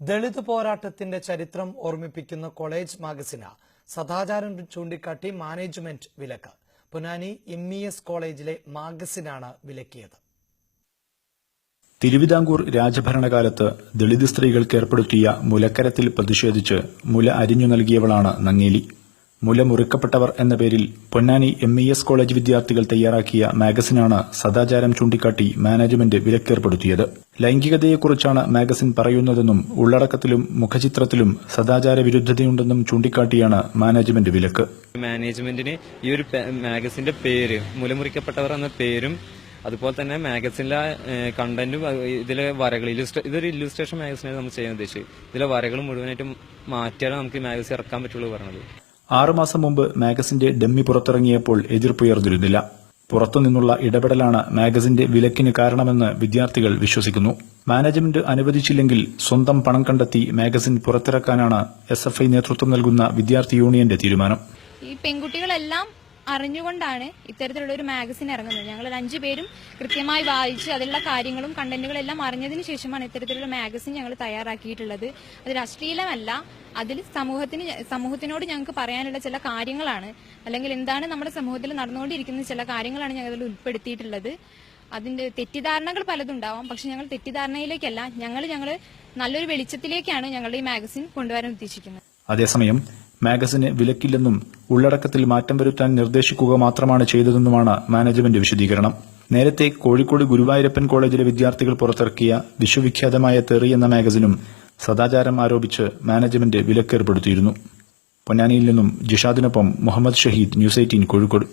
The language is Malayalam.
ദളിത് പോരാട്ടത്തിന്റെ ചരിത്രം ഓർമ്മിപ്പിക്കുന്ന കോളേജ് മാഗസിന സദാചാരം ചൂണ്ടിക്കാട്ടി മാനേജ്മെന്റ് വിലക്ക്. പൊന്നാനി എം ഇ എസ് കോളേജിലെ മാഗസിനാണ് വിലക്കിയത്. തിരുവിതാംകൂർ രാജഭരണകാലത്ത് ദളിത് സ്ത്രീകൾക്ക് ഏർപ്പെടുത്തിയ മുലക്കരത്തിൽ പ്രതിഷേധിച്ച് മുല അരിഞ്ഞു നൽകിയവളാണ് നങ്ങേലി. മുല മുറിക്കപ്പെട്ടവർ എന്ന പേരിൽ Ponnani M E S college വിദ്യാർത്ഥികൾ തയ്യാറാക്കിയ മാഗസിനാണ് സദാചാരം ചൂണ്ടിക്കാട്ടി മാനേജ്മെന്റ് വിലക്കേർപ്പെടുത്തിയത്. ലൈംഗികതയെക്കുറിച്ചാണ് മാഗസിൻ പറയുന്നതെന്നും ഉള്ളടക്കത്തിലും മുഖചിത്രത്തിലും സദാചാര വിരുദ്ധതയുണ്ടെന്നും ചൂണ്ടിക്കാട്ടിയാണ് മാനേജ്മെന്റ് വിലക്ക്. മാനേജ്മെന്റിന് ഈ ഒരു മാഗസിന്റെ പേര് മുലമുറിക്കപ്പെട്ടവർ എന്ന പേരും അതുപോലെ തന്നെ മാഗസിനിലെ കണ്ടന്റും ഇതിലെ വരകൾ ഇല്ലുസ്ട്രേ ഇതൊരു ഇല്ലുസ്ട്രേഷൻ മാഗസിനാണ് നമ്മൾ ചെയ്യാൻ ഉദ്ദേശിച്ചത്. ഇതിലെ വരകൾ മുഴുവനായിട്ടും മാറ്റിയാലും നമുക്ക് മാഗസിൻ ഇറക്കാൻ പറ്റുള്ളൂ പറഞ്ഞത്. ആറുമാസം മുമ്പ് മാഗസിന്റെ ഡമ്മി പുറത്തിറങ്ങിയപ്പോൾ എതിർപ്പുയർന്നിരുന്നില്ല പുറത്തുനിന്നുള്ള ഇടപെടലാണ് മാഗസിന്റെ വിലക്കിന് കാരണമെന്ന് വിദ്യാർത്ഥികൾ വിശ്വസിക്കുന്നു. മാനേജ്മെന്റ് അനുവദിച്ചില്ലെങ്കിൽ സ്വന്തം പണം കണ്ടെത്തി മാഗസിൻ പുറത്തിറക്കാനാണ് എസ് നേതൃത്വം നൽകുന്ന വിദ്യാർത്ഥി യൂണിയന്റെ തീരുമാനം. ഈ പെൺകുട്ടികളെല്ലാം അറിഞ്ഞുകൊണ്ടാണ് ഇത്തരത്തിലുള്ള ഒരു മാഗസിൻ ഇറങ്ങുന്നത്. ഞങ്ങൾ അഞ്ചു പേരും കൃത്യമായി വായിച്ച് അതിലുള്ള കാര്യങ്ങളും കണ്ടന്റുകളും എല്ലാം അറിഞ്ഞതിന് ശേഷമാണ് ഇത്തരത്തിലുള്ള മാഗസിൻ ഞങ്ങൾ തയ്യാറാക്കിയിട്ടുള്ളത്. അത് രാഷ്ട്രീയമല്ല അതിൽ സമൂഹത്തിന് സമൂഹത്തിനോട് ഞങ്ങൾക്ക് പറയാനുള്ള ചില കാര്യങ്ങളാണ്. അല്ലെങ്കിൽ എന്താണ് നമ്മുടെ സമൂഹത്തിൽ നടന്നുകൊണ്ടിരിക്കുന്ന ചില കാര്യങ്ങളാണ് ഞങ്ങൾ അതിൽ ഉൾപ്പെടുത്തിയിട്ടുള്ളത്. അതിന്റെ തെറ്റിദ്ധാരണകൾ പലതുണ്ടാവാം പക്ഷെ ഞങ്ങൾ തെറ്റിദ്ധാരണയിലേക്കല്ല. ഞങ്ങൾ ഞങ്ങൾ നല്ലൊരു വെളിച്ചത്തിലേക്കാണ് ഞങ്ങളുടെ ഈ മാഗസിൻ കൊണ്ടുവരാൻ ഉദ്ദേശിക്കുന്നത്. അതേസമയം മാഗസിന് വിലക്കില്ലെന്നും ഉള്ളടക്കത്തിൽ മാറ്റം വരുത്താൻ നിർദ്ദേശിക്കുക മാത്രമാണ് ചെയ്തതെന്നുമാണ് മാനേജ്മെന്റ് വിശദീകരണം. നേരത്തെ കോഴിക്കോട് ഗുരുവായൂരപ്പൻ കോളേജിലെ വിദ്യാർത്ഥികൾ പുറത്തിറക്കിയ വിശ്വവിഖ്യാതമായ തെറി എന്ന മാഗസിനും സദാചാരം ആരോപിച്ച് മാനേജ്മെന്റ് വിലക്കേർപ്പെടുത്തിയിരുന്നു. പൊന്നാനിയിൽ നിന്നും ജിഷാദിനൊപ്പം മുഹമ്മദ് ഷഹീദ് ന്യൂസ് എയ്റ്റീൻ കോഴിക്കോട്.